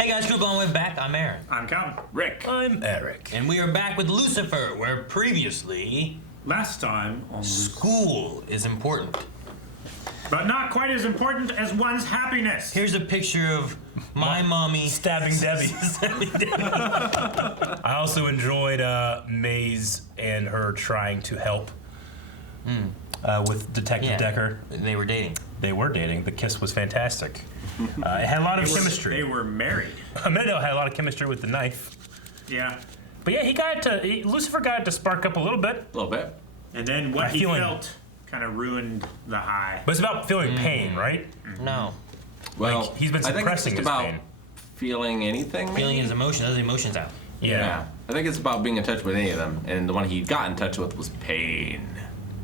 Hey guys, group on way back. I'm Aaron. I'm Calvin. Rick. I'm Eric. And we are back with Lucifer, where previously... Last time on School is important. But not quite as important as one's happiness. Here's a picture of my mommy Stabbing Debbie. stabbing Debbie. I also enjoyed Maze and her trying to help with Detective Decker. They were dating. They were dating. The kiss was fantastic. It had a lot of chemistry. They were married. Meadow had a lot of chemistry with the knife. Yeah. But yeah, Lucifer got it to spark up a little bit. A little bit. And then what he felt kind of ruined the high. But it's about feeling pain, right? No. Well, Like, he's been I think it's suppressing just his about pain. feeling anything, maybe? Feeling his emotions, let his emotions out. Yeah. I think it's about being in touch with any of them, and the one he got in touch with was pain.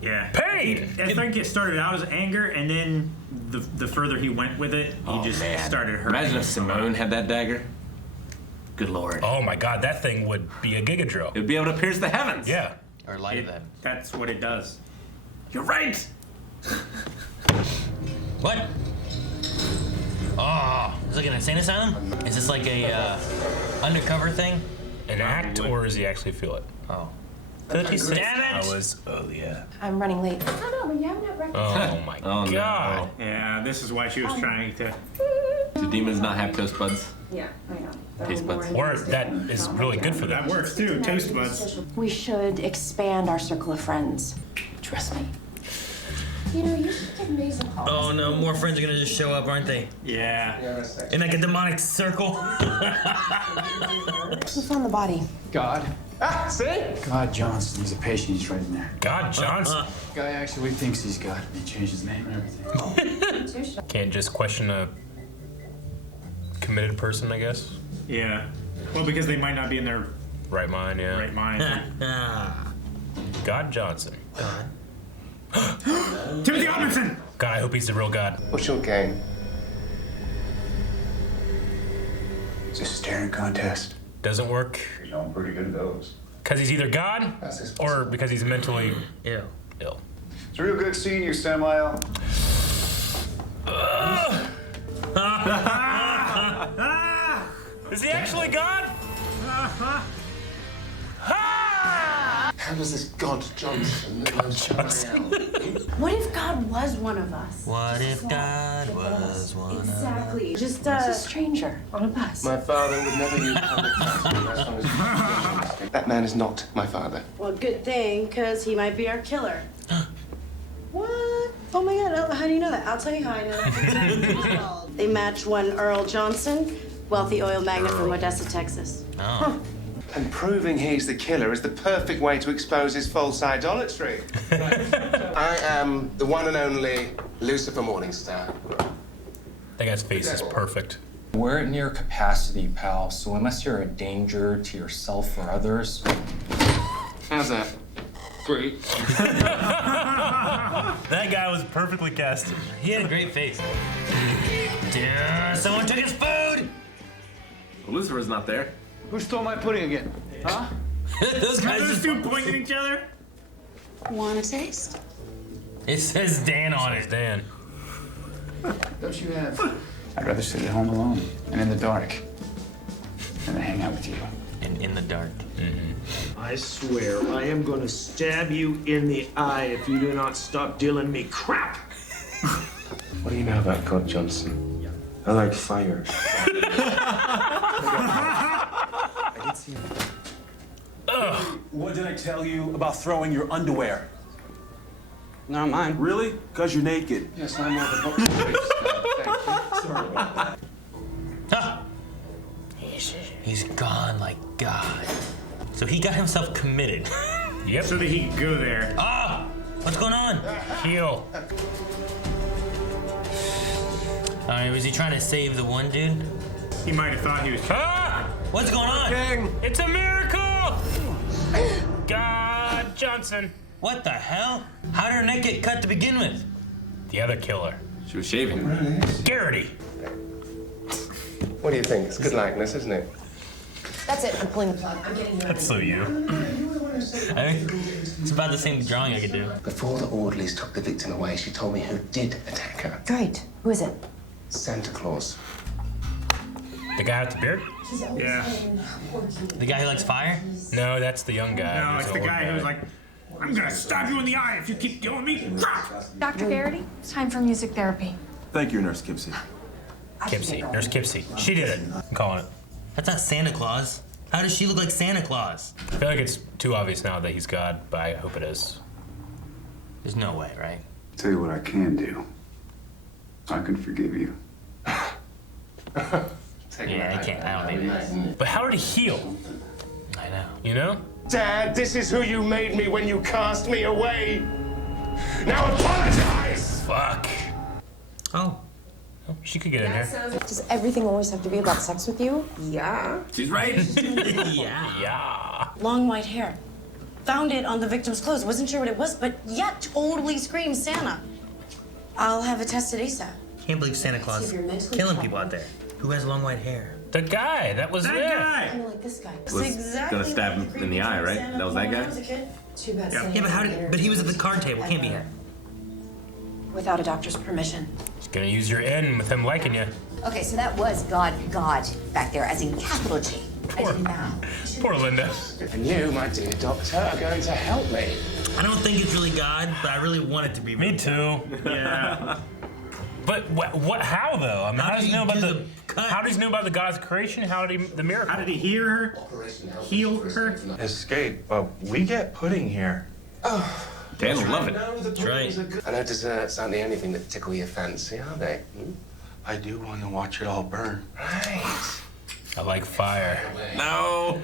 Yeah. Pain! I think it started out as anger, and then the further he went with it, he just started hurting. Imagine if Simone had that dagger. Good lord. Oh my god, that thing would be a giga drill. It'd be able to pierce the heavens. Yeah. Or light them. That's what it does. You're right. What? Oh, is it like an insane asylum? Is this like a undercover thing? An act, or does he actually feel it? Oh. 56 Damn it! hours. Oh yeah. I'm running late. No, but you haven't had breakfast. Oh my Oh, god. no. Yeah, this is why she was trying to... Do demons not have toast buds? Yeah, I know. Taste buds. Or that is really good for them. That works too, toast buds. We should expand our circle of friends. Trust me. You know, you should give me some calls. Oh no, more friends are gonna just show up, aren't they? Yeah. In like a demonic circle. Who found the body? God. Ah, see? God Johnson. He's a patient. He's right in there. God Johnson. Guy actually thinks he's God. He changed his name and everything. Can't just question a committed person, I guess. Yeah. Well, because they might not be in their Right mind, yeah. right mind. God Johnson. Timothy Robinson! God, I hope he's the real God. What's your game? It's a staring contest. Doesn't work You're doing pretty good at those. because he's either God That's his or possible. because he's mentally Ew. ill. It's real good seeing you, Samuel. Is he actually God? How does this God Johnson that knows What if God was one of us? What if God was one of us? Exactly. Just a stranger on a bus. My father would never use public transport as long as that man is not my father. Well, good thing, because he might be our killer. What? Oh my god, how do you know that? I'll tell you how I know that. They match one Earl Johnson, wealthy oil magnate from Odessa, Texas. Oh. And proving he's the killer is the perfect way to expose his false idolatry. I am the one and only Lucifer Morningstar. That guy's face is perfect. We're at near capacity, pal, so unless you're a danger to yourself or others... How's that? Great. That guy was perfectly casted. He had a great face. Dude, someone took his food! Well, Lucifer's not there. Who stole my pudding again? Huh? Those guys Those just... two pointing at each other? Want a taste? It says Dan on it. Dan. Don't you have? I'd rather sit at home alone and in the dark than to hang out with you. And in the dark. I swear I am going to stab you in the eye if you do not stop dealing me crap. What do you know about God Johnson? I like fire. What did I tell you about throwing your underwear? Not mine. Really? Because you're naked. Yes, I'm more of a boxer. Thank you. Sorry about that. Ah! He's gone like God. So he got himself committed. Yep. So that he could go there. Ah! What's going on? Heal. Was he trying to save the one dude? He might have thought he was... Ah! What's going on? King! It's a miracle! God Johnson. What the hell? How did her neck get cut to begin with? The other killer. She was shaving. Garrity. What do you think? It's good likeness, isn't it? That's it. I'm pulling the plug. I'm getting you. That's so you. I mean, it's about the same drawing I could do. Before the orderlies took the victim away, she told me who did attack her. Great. Who is it? Santa Claus. The guy with the beard? Yeah. The guy who likes fire? No, that's the young guy. No, He's it's the old guy who's like, I'm gonna stab you in the eye if you keep doing me. Dr. Garrity, it's time for music therapy. Thank you, Nurse Kipsy. Kipsy. Nurse Kipsy. She did it. I'm calling it. That's not Santa Claus. How does she look like Santa Claus? I feel like it's too obvious now that he's God, but I hope it is. There's no way, right? Tell you what I can do. I can forgive you. Yeah, I can't. I don't need it. But how did he heal? I know. You know? Dad, this is who you made me when you cast me away. Now apologize! Fuck. Oh. Oh, she could get in here. Does everything always have to be about sex with you? Yeah. She's right. Yeah. Long white hair. Found it on the victim's clothes. Wasn't sure what it was, but yeah, totally screams Santa. I'll have it tested ASAP. Can't believe Santa Claus is killing people out there. Who has long white hair? The guy. That was That it. guy. Kind of like this guy. Was gonna stab him in the eye, right? That was that guy? Too bad. Yeah. Yeah, but how did? But he was at the card table. Can't be here. Without a doctor's permission. He's gonna use your N with him liking you. Okay, so that was God back there, as in capital G. I didn't know. Poor Linda. And you, my dear doctor, are going to help me. I don't think it's really God, but I really want it to be. Me too. Yeah. But what? How though? I mean, how does he know about the? How does he know about the God's creation? How did he the miracle? How did he hear her? Heal her? Escape, but we get pudding here. Dan will love it. That's right. I know desserts aren't the only thing that tickle your fancy, are they? I do want to watch it all burn. Right. I like fire. No.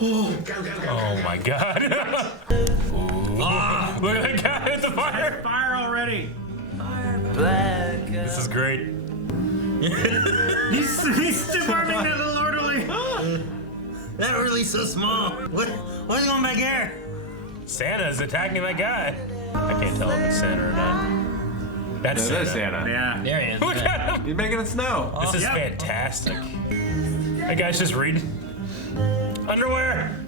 Oh my God. Ooh. Look at that guy with the fire. Fire already. This is great. He's departing that little orderly. That orderly's so small. What's going back here? Santa's attacking that guy. I can't tell if it's Santa or not. That's That Santa. is Santa. Yeah. There he is. Look at him. He's making it snow. This is Yep. fantastic. That guy's just reading. Underwear.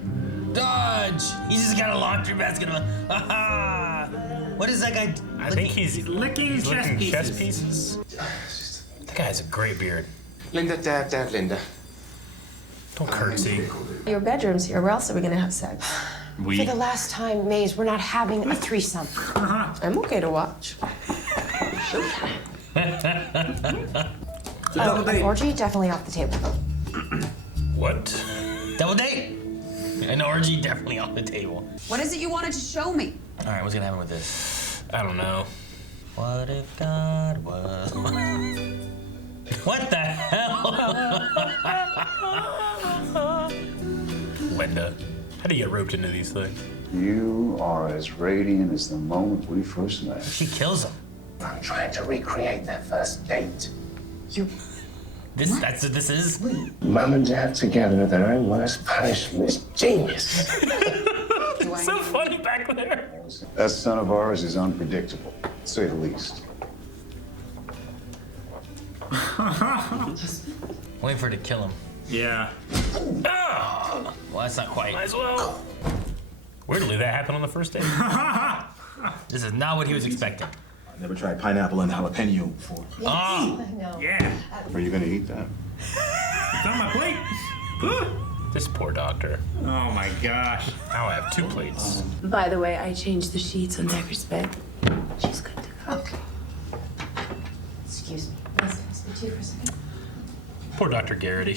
Dodge! He's just got a laundry basket on. Ha! What is that guy? I think he's licking chest pieces. That guy has a great beard. Linda, Dad, Linda. Don't curtsy. Your bedroom's here. Where else are we gonna have sex? We. For the last time, Maze, we're not having a threesome. I'm okay to watch. An orgy? Definitely off the table. What? Double date? An orgy definitely on the table. What is it you wanted to show me? All right, what's gonna happen with this? I don't know. What if God was? What the hell? Linda, how do you get roped into these things? You are as radiant as the moment we first met. She kills him. I'm trying to recreate their first date. That's what this is. Mum and Dad together are their own worst punishment. It's genius. So funny back there. That son of ours is unpredictable, to say the least. Wait for her to kill him. Yeah. Oh, Well, that's not quite. might as well. Weirdly, that happened on the first date. This is not what he was expecting. I never tried pineapple and jalapeno before. Oh, Yeah. Are you gonna eat that? It's on my plate. This poor doctor. Oh my gosh. Now I have 2 plates. By the way, I changed the sheets on Decker's bed. She's good to go. Okay. Excuse me. Can I speak to you for a second? Poor Dr. Garrity.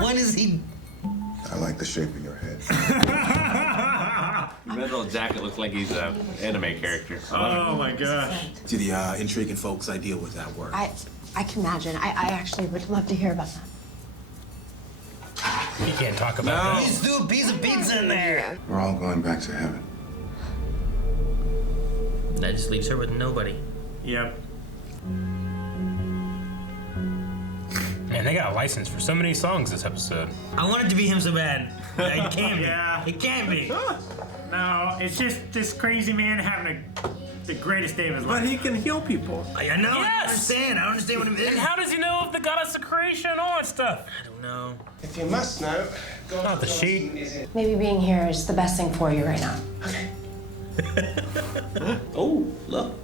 what is he? I like the shape of your head. That little jacket looks like he's an anime character. Oh my gosh. To the intriguing folks I deal with at work. I can imagine. I actually would love to hear about that. He can't talk about He just threw a piece of pizza in there. We're all going back to heaven. That just leaves her with nobody. Yep. Man, they got a license for so many songs this episode. I want it to be him so bad. It can't be. Yeah. It can't be. No, it's just this crazy man having the greatest day of his life. But he can heal people. I know. Yes! I don't understand what it is. And how does he know if the goddess of creation and all that stuff? I don't know. If you must know, God Not the sheet. is in. Maybe being here is the best thing for you right now. Oh, look.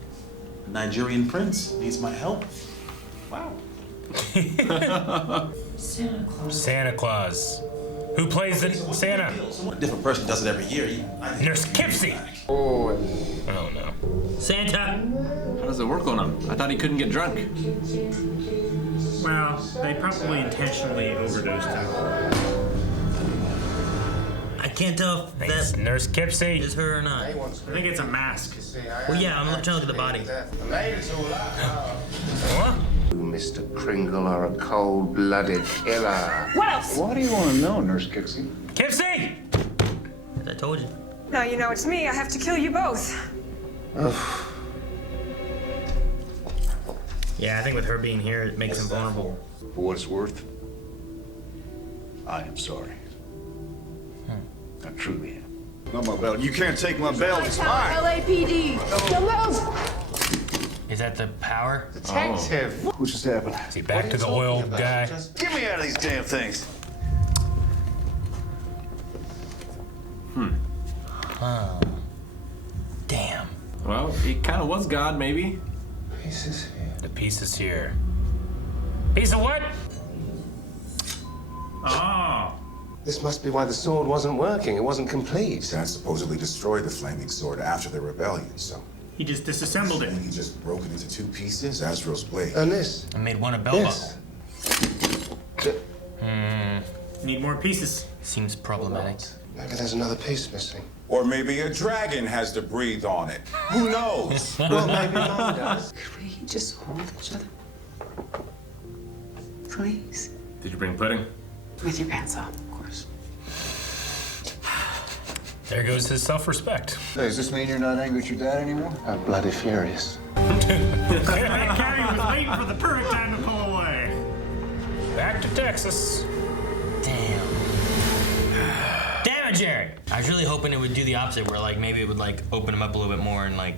A Nigerian prince needs my help. Wow. Santa Claus. Santa Claus. Who plays the Santa? A different person does it every year. Nurse Kipsy. Oh. Oh no. Santa. How does it work on him? I thought he couldn't get drunk. Well, they probably intentionally overdosed him. I can't tell if That's that Nurse Kipsy. is her or not. I think it's a mask. Well, yeah, I'm trying to look at the body. What? You, Mr. Kringle, are a cold-blooded killer. What else? What do you want to know, Nurse Kipsy? Kipsy! I told you. Now you know it's me. I have to kill you both. Yeah, I think with her being here, it makes him vulnerable. For what it's worth, I am sorry. I truly am. Not my belt. You can't take my belt. It's mine. LAPD. Is that the power? Detective. What just happened? Is he back to the oil guy? Get me out of these damn things. Huh. Damn. Well, he kind of was God, maybe. Pieces here. The piece is here. Piece of what? Oh. This must be why the sword wasn't working. It wasn't complete. Dad supposedly destroyed the flaming sword after the rebellion, so He just disassembled it. he just broke it into 2 pieces, Azrael's blade. And this. I made one a belt This. buckle. Need more pieces. Seems problematic. Maybe there's another piece missing. Or maybe a dragon has to breathe on it. Who knows? Well, maybe mine does. Could we just hold each other? Please. Did you bring pudding? With your pants off, of course. There goes his self-respect. Hey, does this mean you're not angry at your dad anymore? I'm bloody furious. That Caddy was waiting for the perfect time to pull away. Back to Texas. Damn. Damn it, Jerry. I was really hoping it would do the opposite, where like maybe it would like open him up a little bit more and like,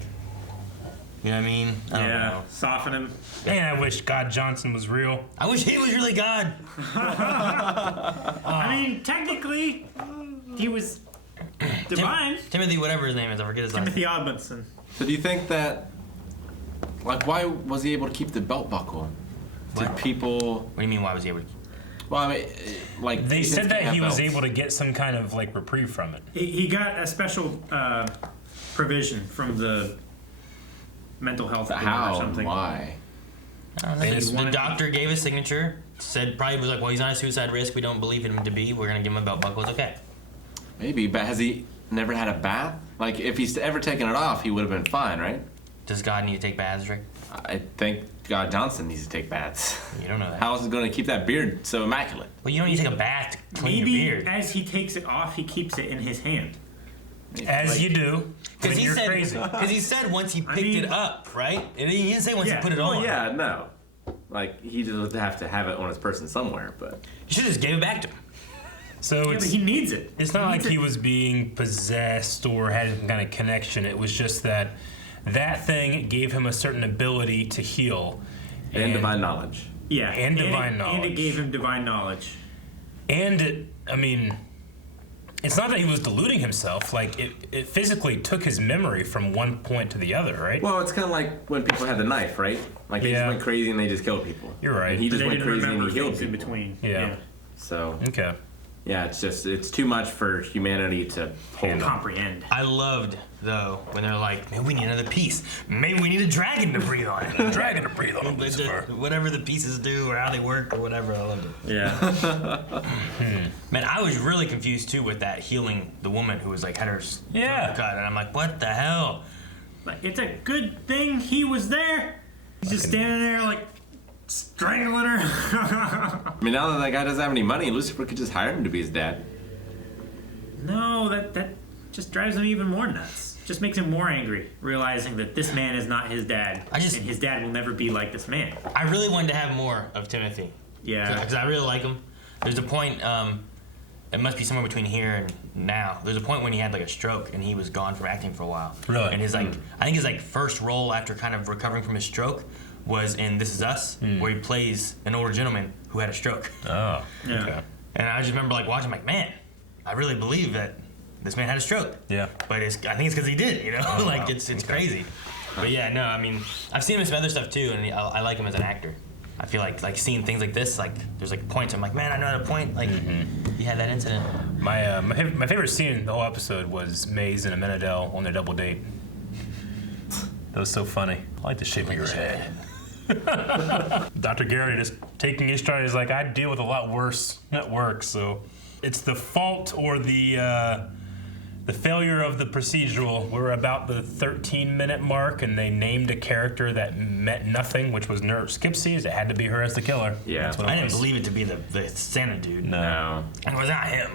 you know what I mean? I don't know. Soften him. Man, I wish God Johnson was real. I wish he was really God. I mean, technically, he was divine. Timothy, whatever his name is, I forget his Timothy Odlinson. So do you think that, like, why was he able to keep the belt buckle? Did people... What do you mean, why was he able to? Well, I mean, like... They said that he was belts. able to get some kind of, like, reprieve from it. He got a special provision from the mental health board How? or something. Why? I don't know. The doctor gave a signature, said probably was like, well, he's not a suicide risk. We don't believe him to be. We're gonna give him a belt buckle. It's okay. Maybe, but has he never had a bath? Like, if he's ever taken it off, he would have been fine, right? Does God need to take baths, Rick? I think God Johnson needs to take baths. You don't know that. How else is he going to keep that beard so immaculate? Well, you don't need to take a bath to clean Maybe your beard. as he takes it off, he keeps it in his hand. As Like- you do. Because he you're said, crazy. because he said once he picked it up, right? And he didn't say once he put it Well, on. yeah, no. Like, he just would have to have it on his person somewhere, but... You should have just gave it back to him. So but he needs it. It's not like he was being possessed or had some kind of connection. It was just that thing gave him a certain ability to heal. And divine knowledge. Yeah. And divine knowledge. And it gave him divine knowledge. And I mean, it's not that he was deluding himself. Like, it physically took his memory from one point to the other, right? Well, it's kind of like when people had the knife, right? Like, they just went crazy and they just killed people. You're right. And he just They went didn't crazy and remember he killed things in people. between. Yeah. So... Okay. Yeah, it's too much for humanity to hold. Comprehend. I loved, though, when they're like, man, we need another piece. Maybe we need a dragon to breathe on it. A dragon to breathe on it, But Lucifer. whatever the pieces do or how they work or whatever, I loved it. Yeah. Man, I was really confused, too, with that healing the woman who was like, had her throat cut. And I'm like, what the hell? Like, it's a good thing he was there. He's just standing there, like, strangling her. I mean, now that guy doesn't have any money, Lucifer could just hire him to be his dad. No, that just drives him even more nuts. Just makes him more angry, realizing that this man is not his dad. And his dad will never be like this man. I really wanted to have more of Timothy. Yeah. Because I really like him. There's a point, it must be somewhere between here and now. There's a point when he had like a stroke and he was gone from acting for a while. Really? And his like, I think his like first role after kind of recovering from his stroke was in This Is Us, where he plays an older gentleman who had a stroke. Oh, Yeah. okay. And I just remember like watching, like, man, I really believe that this man had a stroke. Yeah. But I think it's because he did, you know? Oh, like, wow. it's crazy. But yeah, no, I mean, I've seen him in some other stuff too, and I like him as an actor. I feel like seeing things like this, like there's like points. I'm like, man, I know how to point. Like he had that incident. My favorite scene in the whole episode was Maze and Amenadel on their double date. That was so funny. I like the shape of your head. Dr. Garrity just taking his stride is like, I deal with a lot worse at work, so it's the fault or the failure of the procedural. We're about the 13-minute mark, and they named a character that meant nothing, which was Nurse Skipsy. It had to be her as the killer. Yeah, That's what I it didn't was. believe it to be the Santa dude. No. It was not him.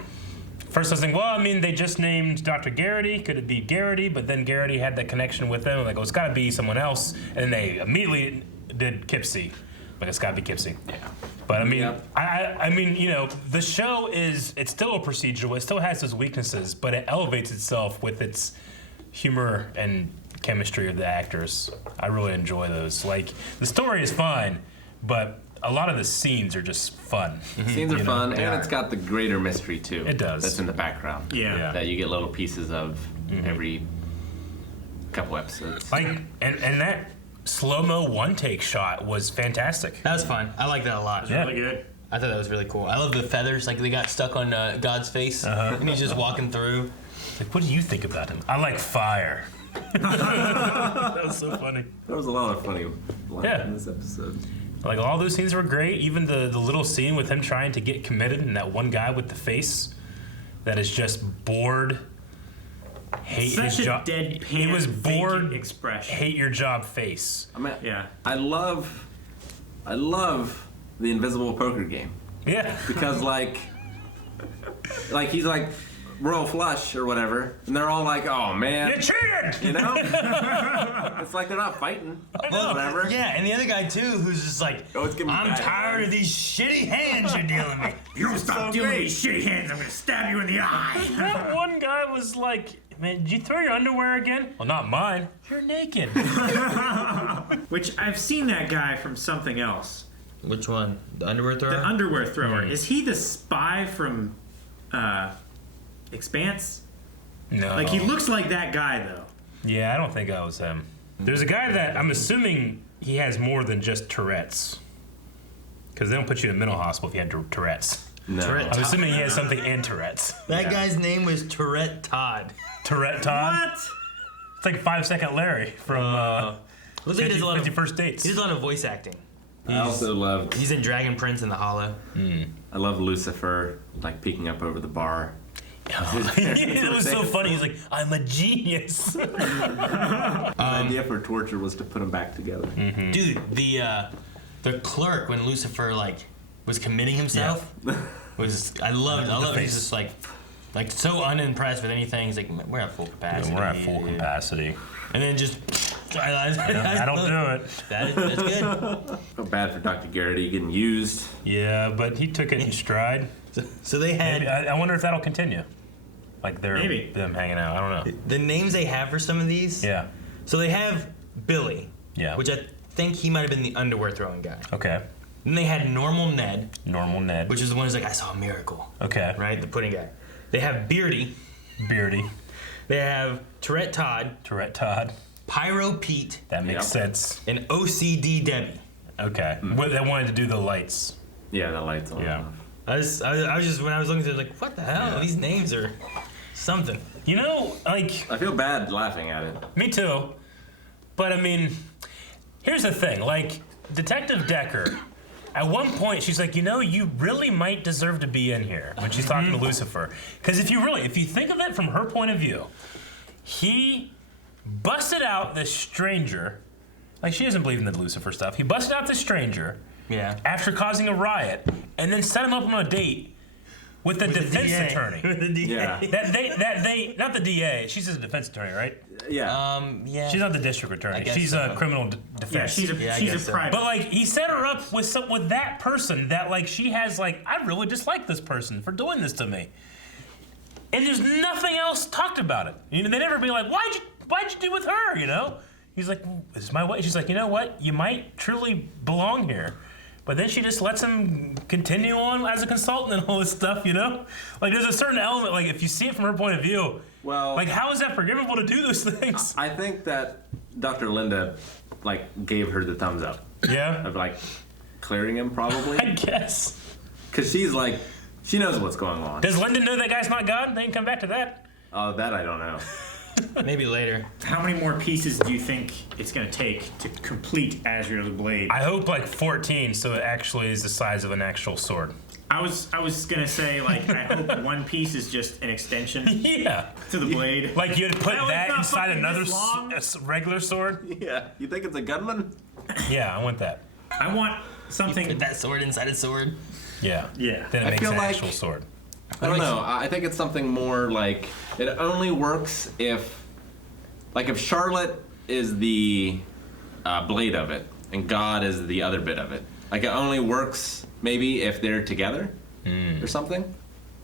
First I was thinking, well, I mean, they just named Dr. Garrity. Could it be Garrity? But then Garrity had that connection with them. Like, oh, it's got to be someone else. And they immediately did Kipsy. But it's got to be Kipsy. Yeah. But I mean, I mean, you know, the show it's still a procedural. It still has its weaknesses, but it elevates itself with its humor and chemistry of the actors. I really enjoy those. Like, the story is fine, but a lot of the scenes are just fun. Scenes are You know? fun, They and are. it's got the greater mystery too. It does. That's in the background. Yeah. That you get little pieces of every couple episodes. Like, and that slow-mo one-take shot was fantastic. That was fun. I like that a lot. Yeah. Really good. I thought that was really cool. I love the feathers. Like they got stuck on God's face, and he's just walking through. Like, what do you think about him? I like fire. That was so funny. There was a lot of funny lines Yeah. in this episode. Like, all those scenes were great. Even the little scene with him trying to get committed and that one guy with the face that is just bored. Hate Such his a job. deadpan, He was bored. vacant expression. Hate your job face. I mean, yeah. I love the invisible poker game. Yeah. Because like he's like royal flush or whatever, and they're all like, "Oh man, you cheated!" You know? It's like they're not fighting. Well, Whatever. yeah, and the other guy too, who's just like, I'm bad tired of these shitty hands you're dealing me. You don't stop dealing with these shitty hands, I'm gonna stab you in the eye. That one guy was like, man, did you throw your underwear again? Well, not mine. You're naked. Which I've seen that guy from something else. Which one? The underwear thrower? The underwear thrower. Is he the spy from Expanse? No. Like, he looks like that guy, though. Yeah, I don't think that was him. There's a guy that I'm assuming he has more than just Tourette's. Because they don't put you in a mental hospital if you had Tourette's. No. I'm assuming he has something in Tourette's. That guy's name was Tourette Todd. Tourette Todd? What? It's like 5 Second Larry from Looks like he does a lot of 50 First Dates. He does a lot of voice acting. I also loved. He's in Dragon Prince in the Hollow. I love Lucifer, like peeking up over the bar. It was so funny. He's like, I'm a genius. The idea for torture was to put them back together. Dude, the clerk when Lucifer like was committing himself was I loved it. He's just like so unimpressed with anything. He's like, we're at full capacity. We're at full capacity. And then just I don't do it. That's good. Feel bad for Dr. Garrity getting used. Yeah, but he took it in stride. So they had. Maybe, I wonder if that'll continue. Like them hanging out. I don't know. The names they have for some of these. Yeah. So they have Billy. Yeah. Which I think he might have been the underwear throwing guy. Okay. Then they had Normal Ned. Normal Ned. Which is the one who's like, I saw a miracle. Okay. Right? The pudding guy. They have Beardy. Beardy. They have Tourette Todd. Tourette Todd. Pyro Pete. That makes sense. And OCD Debbie. Okay. They wanted to do the lights. Yeah, the lights on. Yeah. I was just when I was looking through like, what the hell? These names are something. You know, like I feel bad laughing at it. Me too. But I mean, here's the thing. Like Detective Decker, at one point she's like, you know, you really might deserve to be in here when she's talking to Lucifer. Because if you think of it from her point of view, he busted out this stranger. Like she doesn't believe in the Lucifer stuff. He busted out this stranger. Yeah. After causing a riot, and then set him up on a date with the defense DA. attorney. With the DA. Yeah. That they, not the DA. She's a defense attorney, right? Yeah. Yeah. She's not the district attorney. guess She's so. a criminal defense. Yeah, she's a private. But like, he set her up with that person that like she has like, I really dislike this person for doing this to me. And there's nothing else talked about it. You know, they never be like, why'd you do with her? You know? He's like, this is my way. She's like, you know what? You might truly belong here. But then she just lets him continue on as a consultant and all this stuff, you know? Like, there's a certain element, like, if you see it from her point of view, well, like, how is that forgivable to do those things? I think that Dr. Linda, like, gave her the thumbs up. Yeah? Of like, clearing him, probably. I guess. Because she's like, she knows what's going on. Does Lyndon know that guy's not God? They can come back to that. Oh, that I don't know. Maybe later. How many more pieces do you think it's going to take to complete Azrael's blade? I hope like 14, so it actually is the size of an actual sword. I was gonna say, like, I hope one piece is just an extension. Yeah. To the blade. Like you'd put Well, that it's not inside fucking another this long. regular sword. Yeah. You think it's a gunman? Yeah, I want that. I want something. You put that sword inside a sword. Yeah. Yeah. Then it I makes feel an like- actual sword. I don't know. I think it's something more like it only works if, like, if Charlotte is the blade of it and God is the other bit of it. Like, it only works maybe if they're together or something.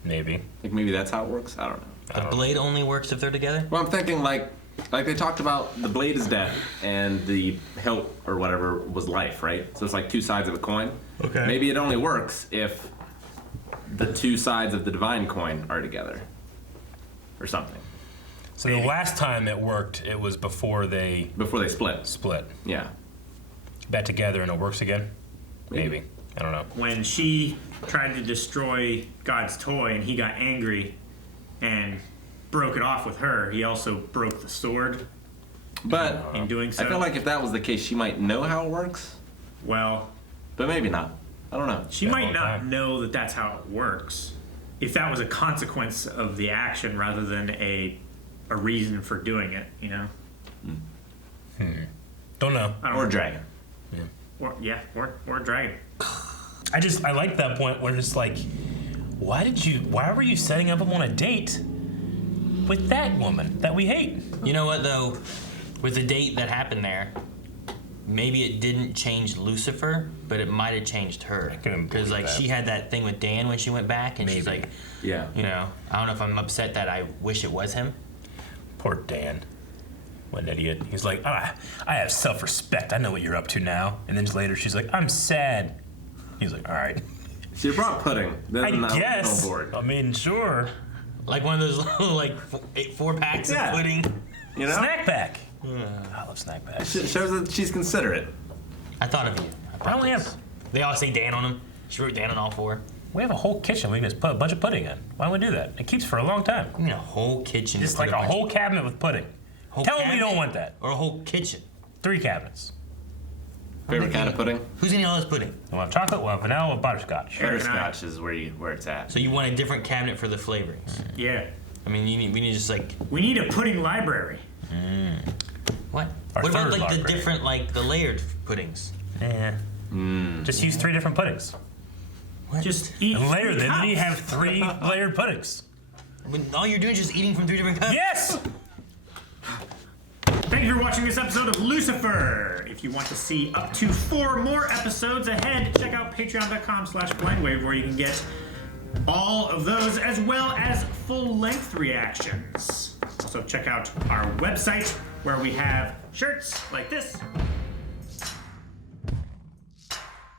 Maybe. Like, maybe that's how it works. I don't know. The blade only works if they're together? Well, I'm thinking like they talked about the blade is death and the hilt or whatever was life, right? So it's like two sides of a coin. Okay. Maybe it only works if the two sides of the divine coin are together or something. So the last time it worked, it was before they split. Split. Yeah. Back together and it works again? Maybe. I don't know. When she tried to destroy God's toy and he got angry and broke it off with her, he also broke the sword. But in doing so, I feel like if that was the case, she might know how it works. Well, but maybe not. I don't know. She might not know that that's how it works. If that was a consequence of the action rather than a reason for doing it, you know? Don't know. Or dragon. Or a dragon. I like that point where it's like, why were you setting up on a date with that woman that we hate? You know what, though? With the date that happened there, maybe it didn't change Lucifer, but it might have changed her. Because, like, she had that thing with Dan when she went back, and she's like, yeah, you know, I don't know if I'm upset that I wish it was him. Poor Dan. What an idiot. He's like, I have self-respect. I know what you're up to now. And then later she's like, I'm sad. He's like, all right. She brought pudding. I guess. I mean, sure. Like one of those little, like, 4-packs of pudding. You know? Snack pack. I love snack packs. Shows that she's considerate. I thought of you. Why don't we have... They all say Dan on them. She wrote Dan on all 4. We have a whole kitchen we can just put a bunch of pudding in. Why don't we do that? It keeps for a long time. You mean a whole kitchen? Just like a whole cabinet with pudding. Tell them we don't want that. Or a whole kitchen. 3 cabinets. Favorite kind of pudding? Who's eating all this pudding? We'll have chocolate, we'll have vanilla, we'll have butterscotch. Butterscotch is where it's at. So you want a different cabinet for the flavorings? Yeah. I mean, we need just like... We need a pudding library. What? Our What about third like the library. different, like the layered puddings? Yeah. Just use 3 different puddings. What? Just eat. And layer 3 them, then you cups. have 3 layered puddings. When all you're doing is just eating from 3 different cups? Yes! Thank you for watching this episode of Lucifer. If you want to see up to 4 more episodes ahead, check out patreon.com/blindwave where you can get all of those as well as full-length reactions. Also check out our website where we have shirts like this